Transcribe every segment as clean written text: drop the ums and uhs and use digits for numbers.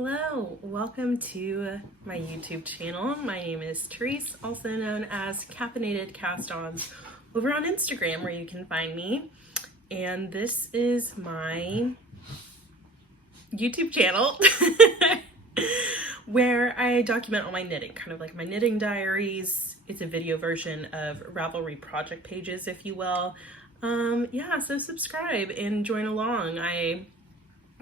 Hello, welcome to my YouTube channel. My name is Therese, also known as Caffeinated Cast-Ons over on Instagram, where you can find me. And this is my YouTube channel where I document all my knitting, kind of like my knitting diaries. It's a video version of Ravelry project pages, if you will. Yeah, so subscribe and join along. I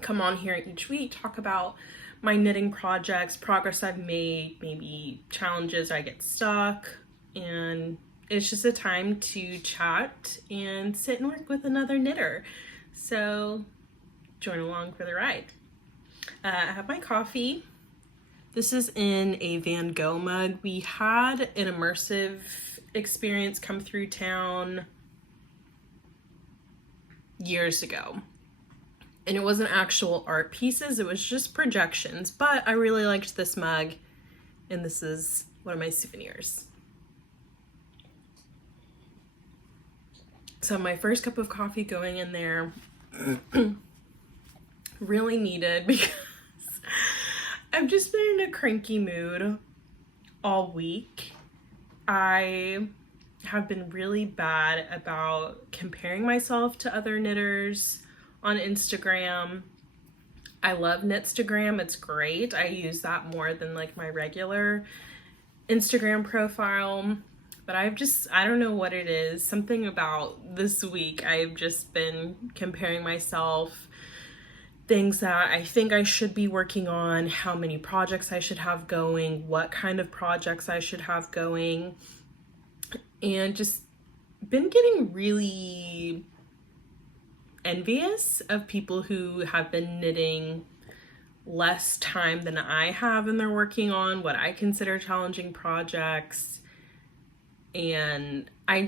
come on here each week, talk about my knitting projects, progress I've made, maybe challenges I get stuck, and it's just a time to chat and sit and work with another knitter. So join along for the ride. I have my coffee. This is in a Van Gogh mug. We had an immersive experience come through town years ago. And it wasn't actual art pieces, it was just projections, but I really liked this mug, and this is one of my souvenirs. So my first cup of coffee going in there, really needed, because I've just been in a cranky mood all week. I have been really bad about comparing myself to other knitters on Instagram. I love Knitstagram, it's great. I use that more than like my regular Instagram profile, but I don't know what it is. Something about this week, I've just been comparing myself, things that I think I should be working on, how many projects I should have going, what kind of projects I should have going, and just been getting really envious of people who have been knitting less time than I have, and they're working on what I consider challenging projects. And I'm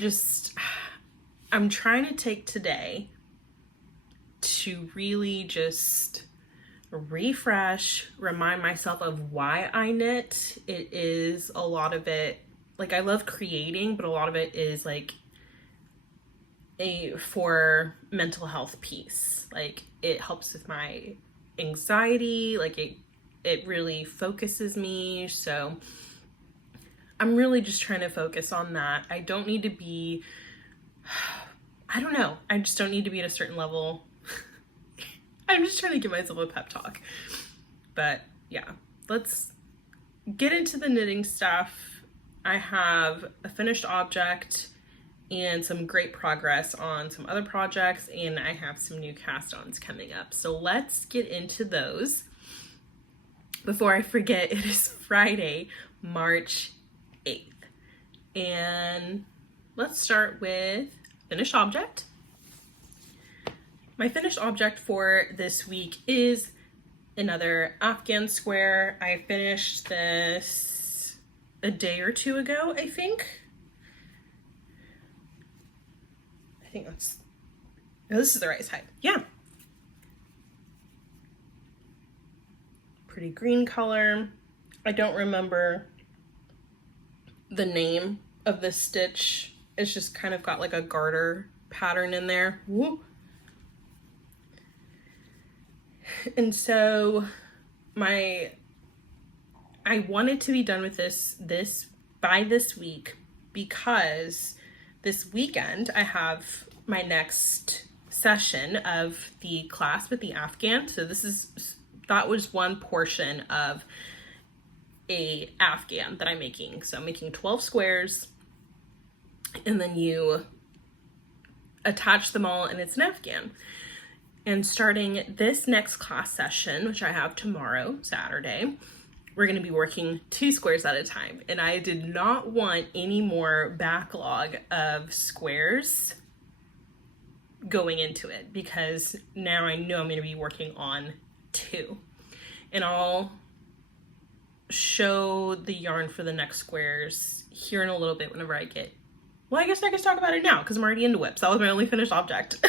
trying to take today to really just refresh, remind myself of why I knit. It is a lot of it, like, I love creating, but a lot of it is like for mental health piece. Like, it helps with my anxiety, like it really focuses me. So I'm really just trying to focus on that. I don't need to be, I don't know, I just don't need to be at a certain level. I'm just trying to give myself a pep talk. But yeah, let's get into the knitting stuff. I have a finished object and some great progress on some other projects, and I have some new cast-ons coming up. So let's get into those. Before I forget, it is Friday, March 8th. And let's start with finished object. My finished object for this week is another Afghan square. I finished this a day or two ago, I think. This is the right side. Yeah. Pretty green color. I don't remember the name of this stitch. It's just kind of got like a garter pattern in there. Woo. And so I wanted to be done with this by this week, because this weekend I have my next session of the class with the Afghan. So that was one portion of a Afghan that I'm making. So I'm making 12 squares, and then you attach them all, and it's an Afghan. And starting this next class session, which I have tomorrow, Saturday, we're going to be working 2 squares at a time. And I did not want any more backlog of squares going into it, because now I know I'm going to be working on 2. And I'll show the yarn for the next squares here in a little bit whenever I get, well, I guess I can talk about it now because I'm already into whips. That was my only finished object.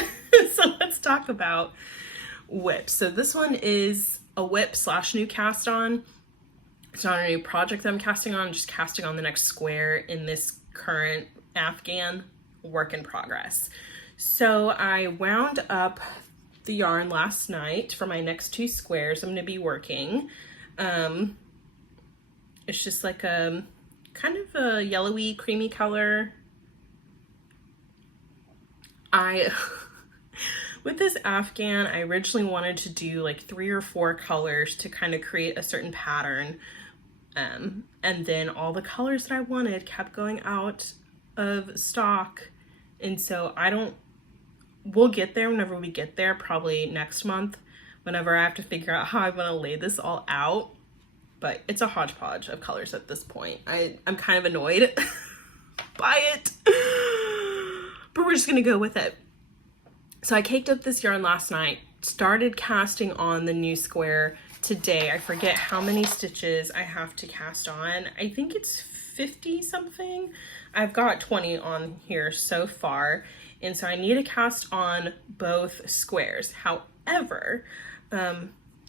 So let's talk about whips. So this one is a whip / new cast on. It's not a new project that I'm casting on, I'm just casting on the next square in this current Afghan work in progress. So I wound up the yarn last night for my next 2 squares I'm going to be working. It's just like a kind of a yellowy, creamy color. With this Afghan, I originally wanted to do like 3 or 4 colors to kind of create a certain pattern. And then all the colors that I wanted kept going out of stock. And so we'll get there whenever we get there, probably next month, whenever I have to figure out how I want to lay this all out. But it's a hodgepodge of colors at this point. I'm kind of annoyed by it, but we're just gonna go with it. So I caked up this yarn last night, started casting on the new square today. I forget how many stitches I have to cast on. I think it's 50 something. I've got 20 on here so far. And so I need to cast on both squares. However,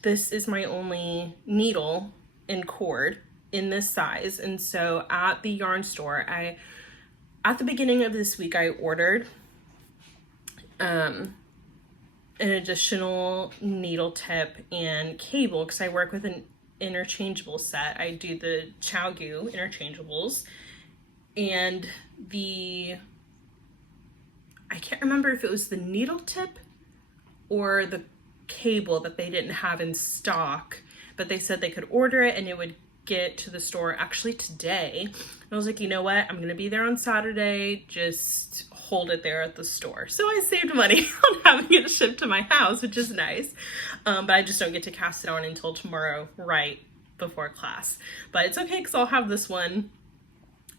this is my only needle and cord in this size. And so at the yarn store, at the beginning of this week, I ordered an additional needle tip and cable because I work with an interchangeable set. I do the ChowGoo interchangeables, and I can't remember if it was the needle tip or the cable that they didn't have in stock, but they said they could order it and it would get to the store actually today. And I was like, you know what? I'm going to be there on Saturday. Just hold it there at the store. So I saved money on having it shipped to my house, which is nice. But I just don't get to cast it on until tomorrow, right before class. But it's okay because I'll have this one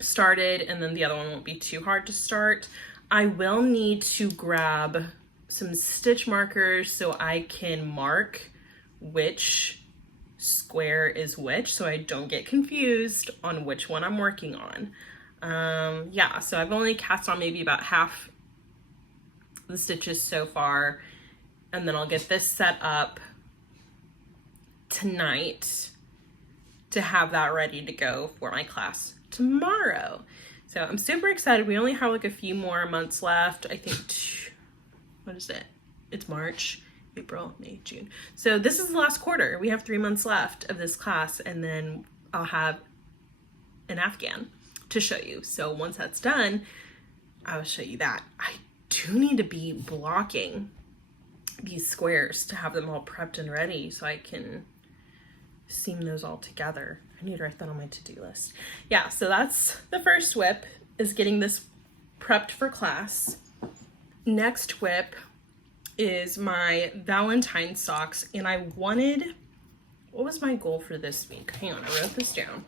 started and then the other one won't be too hard to start. I will need to grab some stitch markers so I can mark which square is which so I don't get confused on which one I'm working on. Yeah, so I've only cast on maybe about half the stitches so far, and then I'll get this set up tonight to have that ready to go for my class tomorrow. So I'm super excited. We only have like a few more months left. I think, what is it? It's March, April, May, June. So this is the last quarter. We have 3 months left of this class, and then I'll have an Afghan to show you. So once that's done, I'll show you that. I do need to be blocking these squares to have them all prepped and ready so I can seam those all together. I need to write that on my to-do list. Yeah, so that's the first whip, is getting this prepped for class. Next whip is my Valentine socks, and I wanted, what was my goal for this week? Hang on, I wrote this down.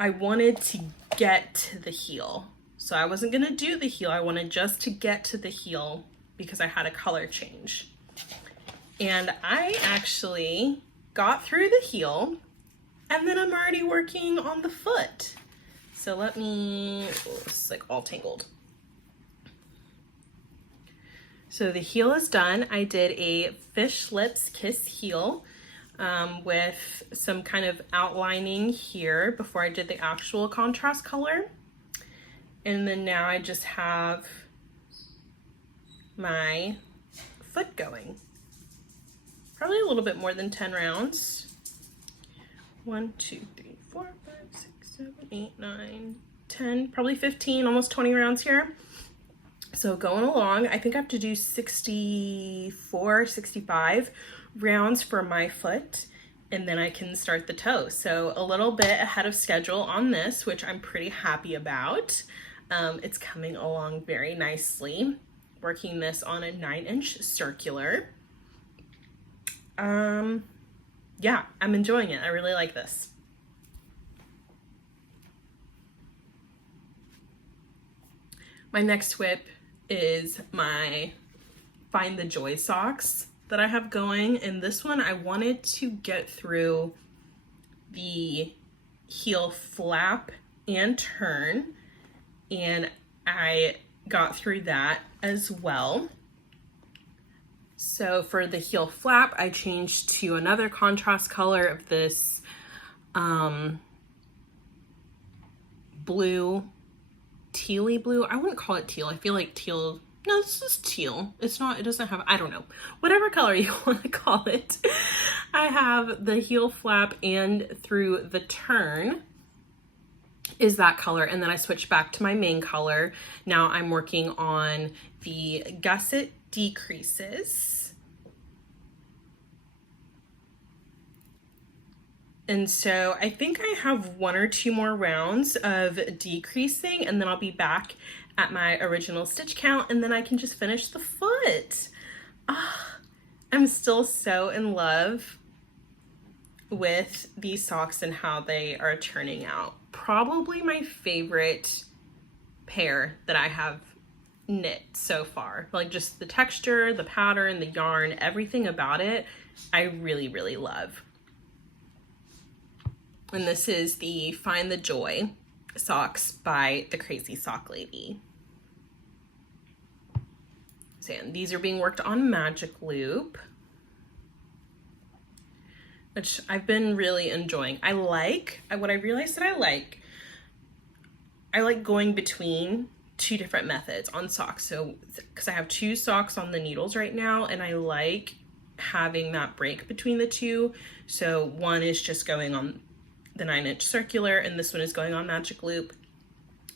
I wanted to get to the heel. So I wasn't gonna do the heel, I wanted just to get to the heel because I had a color change. And I actually got through the heel, and then I'm already working on the foot. So let me, oh, this is like all tangled. So the heel is done. I did a fish lips kiss heel with some kind of outlining here before I did the actual contrast color. And then now I just have my foot going. Probably a little bit more than 10 rounds. 1, 2, 3, 4, 5, 6, 7, 8, 9, 10, probably 15, almost 20 rounds here. So going along, I think I have to do 64, 65 rounds for my foot, and then I can start the toe. So a little bit ahead of schedule on this, which I'm pretty happy about. It's coming along very nicely. Working this on a 9-inch circular. Yeah, I'm enjoying it. I really like this. My next whip is my Find the Joy socks that I have going. And this one, I wanted to get through the heel flap and turn, and I got through that as well. So for the heel flap, I changed to another contrast color of this blue, tealy blue. I wouldn't call it teal. I feel like teal, No, this is teal. It's not, it doesn't have, I don't know, whatever color you want to call it. I have the heel flap and through the turn is that color, and then I switched back to my main color. Now I'm working on the gusset decreases. And so I think I have 1 or 2 more rounds of decreasing, and then I'll be back at my original stitch count, and then I can just finish the foot. I'm still so in love with these socks and how they are turning out. Probably my favorite pair that I have knit so far. Like, just the texture, the pattern, the yarn, everything about it, I really, really love. And this is the Find the Joy socks by the Crazy Sock Lady. So, and these are being worked on Magic Loop, which I've been really enjoying. What I realized that I like going between 2 different methods on socks. So, because I have 2 socks on the needles right now, and I like having that break between the 2. So one is just going on the 9-inch circular, and this one is going on Magic Loop.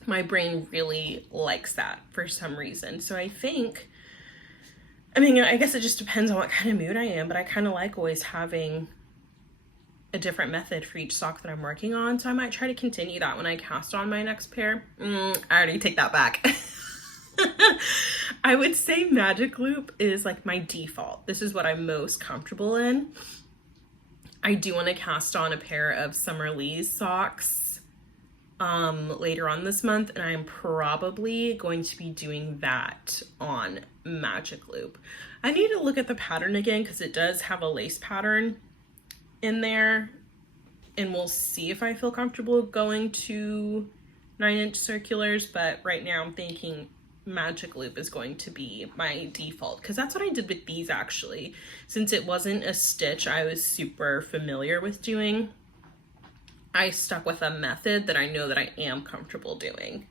My brain really likes that for some reason. So I guess it just depends on what kind of mood I am, but I kind of like always having a different method for each sock that I'm working on. So I might try to continue that when I cast on my next pair. I already take that back. I would say Magic Loop is like my default. This is what I'm most comfortable in. I do want to cast on a pair of Summer Lee's socks later on this month, and I'm probably going to be doing that on Magic Loop. I need to look at the pattern again because it does have a lace pattern in there, and we'll see if I feel comfortable going to 9-inch circulars, but right now I'm thinking Magic Loop is going to be my default, because that's what I did with these actually. Since it wasn't a stitch I was super familiar with doing, I stuck with a method that I know that I am comfortable doing.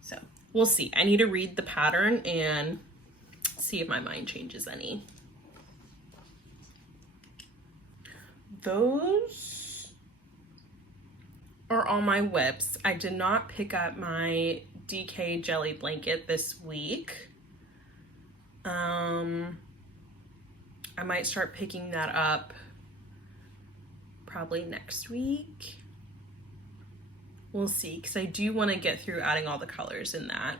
So we'll see. I need to read the pattern and see if my mind changes any. Those are all my whips. I did not pick up my DK jelly blanket this week. I might start picking that up probably next week. We'll see, because I do want to get through adding all the colors in that.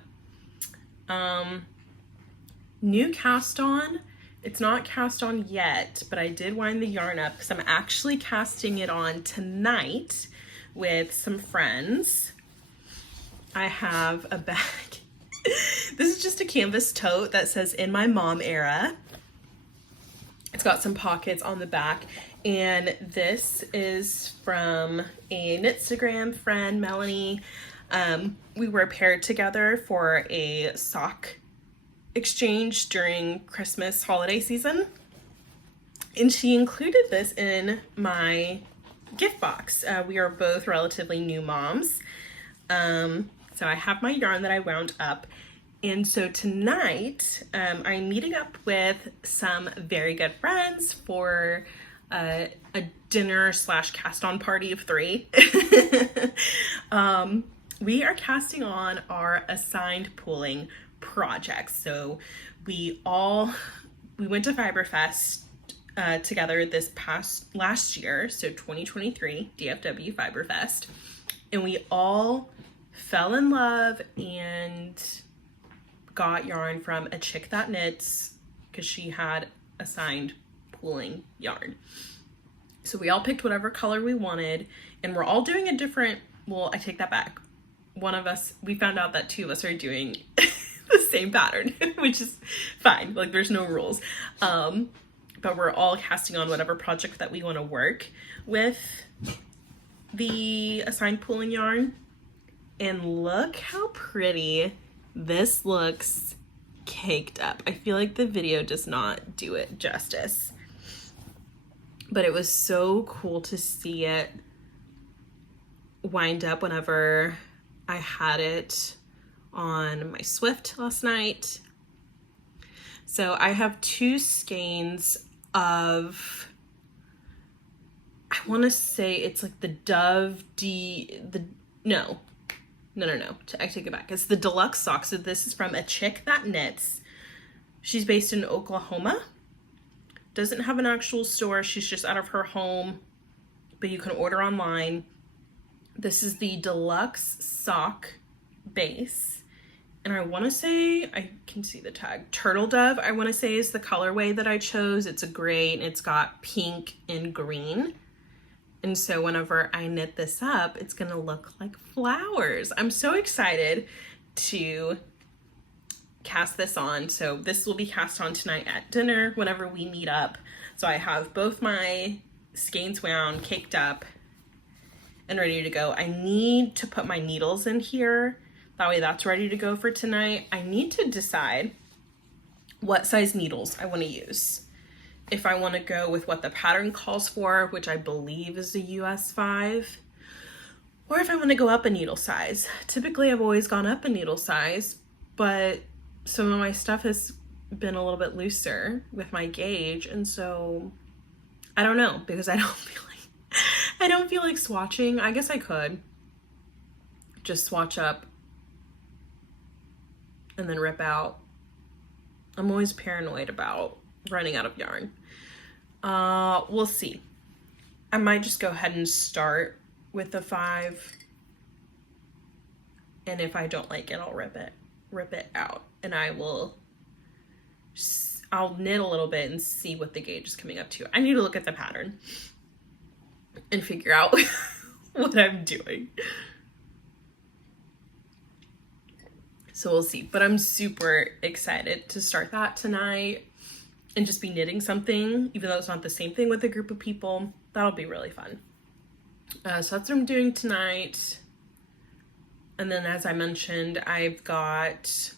New cast on. It's not cast on yet, but I did wind the yarn up because I'm actually casting it on tonight with some friends. I have a bag. This is just a canvas tote that says "In My Mom Era." It's got some pockets on the back, and this is from a Knitstagram friend, Melanie. We were paired together for a sock exchange during Christmas holiday season, and she included this in my gift box. We are both relatively new moms, so I have my yarn that I wound up, and so tonight I'm meeting up with some very good friends for a dinner / cast on party of 3. We are casting on our assigned pooling projects. So we went to Fiberfest together last year, so 2023 DFW Fiberfest, and we all fell in love and got yarn from a chick that knits, because she had assigned pooling yarn. So we all picked whatever color we wanted, and we're all doing a different, well, I take that back. We found out that 2 of us are doing the same pattern, which is fine. Like, there's no rules. But we're all casting on whatever project that we want to work with the assigned pooling yarn. And look how pretty this looks caked up. I feel like the video does not do it justice, but it was so cool to see it wind up whenever I had it on my Swift last night. So I have 2 skeins of, I want to say it's like the Dove no, I take it back. It's the deluxe socks. So this is from a chick that knits. She's based in Oklahoma. Doesn't have an actual store. She's just out of her home, but you can order online. This is the deluxe sock base. And I want to say, I can see the tag, Turtle Dove, I want to say is the colorway that I chose. It's a gray and it's got pink and green. And so whenever I knit this up, it's going to look like flowers. I'm so excited to cast this on. So this will be cast on tonight at dinner whenever we meet up. So I have both my skeins wound, caked up, and ready to go. I need to put my needles in here. That way that's ready to go for tonight. I need to decide what size needles I want to use. If I want to go with what the pattern calls for, which I believe is a US 5, or if I want to go up a needle size. Typically I've always gone up a needle size, but some of my stuff has been a little bit looser with my gauge, and so I don't know, because I don't feel like swatching. I guess I could just swatch up and then rip out. I'm always paranoid about running out of yarn. We'll see. I might just go ahead and start with the 5, and if I don't like it, I'll rip it out, and I'll knit a little bit and see what the gauge is coming up to. I need to look at the pattern and figure out what I'm doing. So we'll see, but I'm super excited to start that tonight and just be knitting something, even though it's not the same thing with a group of people. That'll be really fun. So that's what I'm doing tonight. And then, as I mentioned, I've got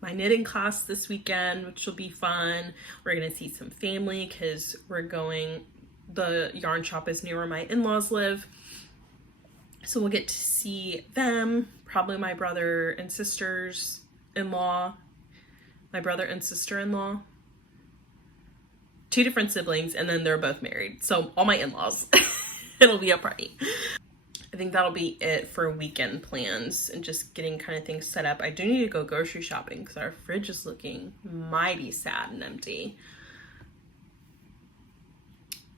my knitting class this weekend, which will be fun. We're going to see some family because the yarn shop is near where my in-laws live. So we'll get to see them, probably my brother and sister-in-law, 2 different siblings, and then they're both married. So all my in-laws. It'll be a party. I think that'll be it for weekend plans and just getting kind of things set up. I do need to go grocery shopping because our fridge is looking mighty sad and empty.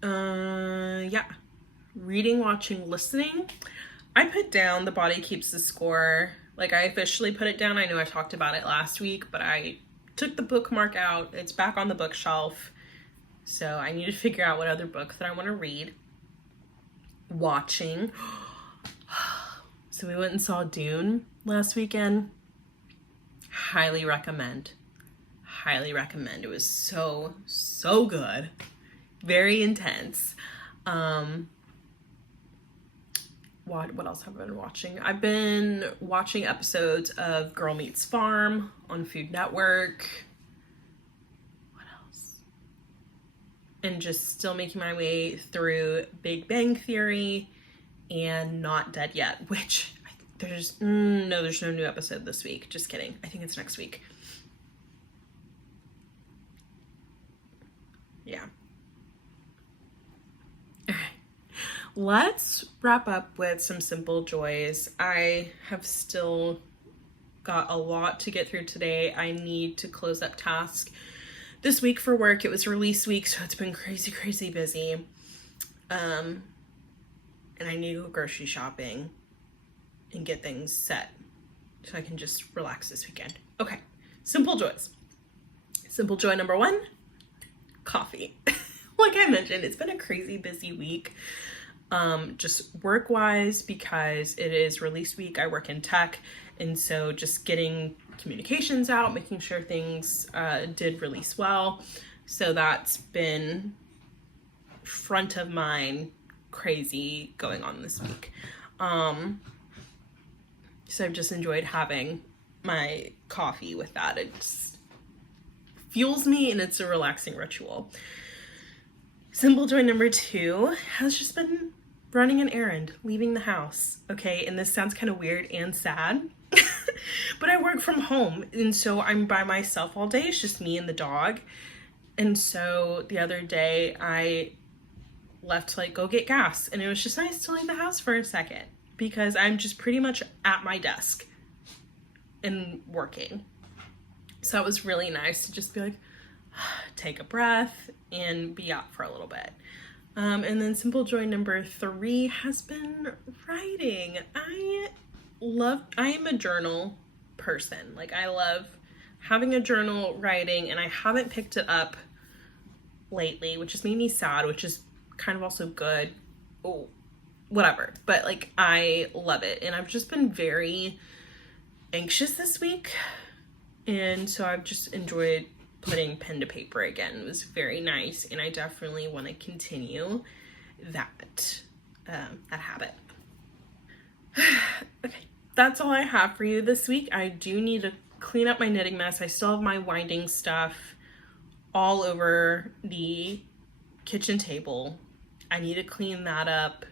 Yeah. Reading, watching, listening. I put down The Body Keeps the Score. Like, I officially put it down. I know I talked about it last week, but I took the bookmark out. It's back on the bookshelf. So I need to figure out what other books that I want to read. Watching. So we went and saw Dune last weekend. Highly recommend. It was so good. Very intense. What else have I been watching? I've been watching episodes of Girl Meets Farm on Food Network. What else? And just still making my way through Big Bang Theory and Not Dead Yet, which there's no new episode this week. Just kidding. I think it's next week. Yeah. Let's wrap up with some simple joys. I have still got a lot to get through today. I need to close up tasks this week for work. It was release week, so it's been crazy busy. And I need to go grocery shopping and get things set so I can just relax this weekend. Okay, simple joys. Simple joy number 1, coffee. Like I mentioned, it's been a crazy busy week. Just work-wise, because it is release week. I work in tech, and so just getting communications out, making sure things did release well. So that's been front of mind, crazy going on this week. So I've just enjoyed having my coffee with that. It just fuels me, and it's a relaxing ritual. Simple joy number 2 has just been running an errand, leaving the house. Okay, and this sounds kind of weird and sad, But I work from home, and so I'm by myself all day. It's just me and the dog. And so the other day I left to like go get gas, and it was just nice to leave the house for a second because I'm just pretty much at my desk and working. So it was really nice to just be like, take a breath and be out for a little bit. And then simple joy number 3 has been writing. I am a journal person. Like, I love having a journal, writing, and I haven't picked it up lately, which has made me sad, which is kind of also good. Oh, whatever. But like, I love it. And I've just been very anxious this week. And so I've just enjoyed putting pen to paper again. It was very nice. And I definitely want to continue that habit. Okay, that's all I have for you this week. I do need to clean up my knitting mess. I still have my winding stuff all over the kitchen table. I need to clean that up,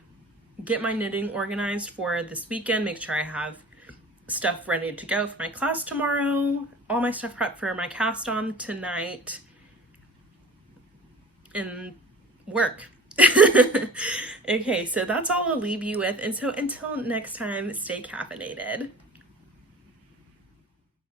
get my knitting organized for this weekend, make sure I have stuff ready to go for my class tomorrow, all my stuff prepped for my cast on tonight, and work. Okay, so that's all I'll leave you with. And so until next time, stay caffeinated.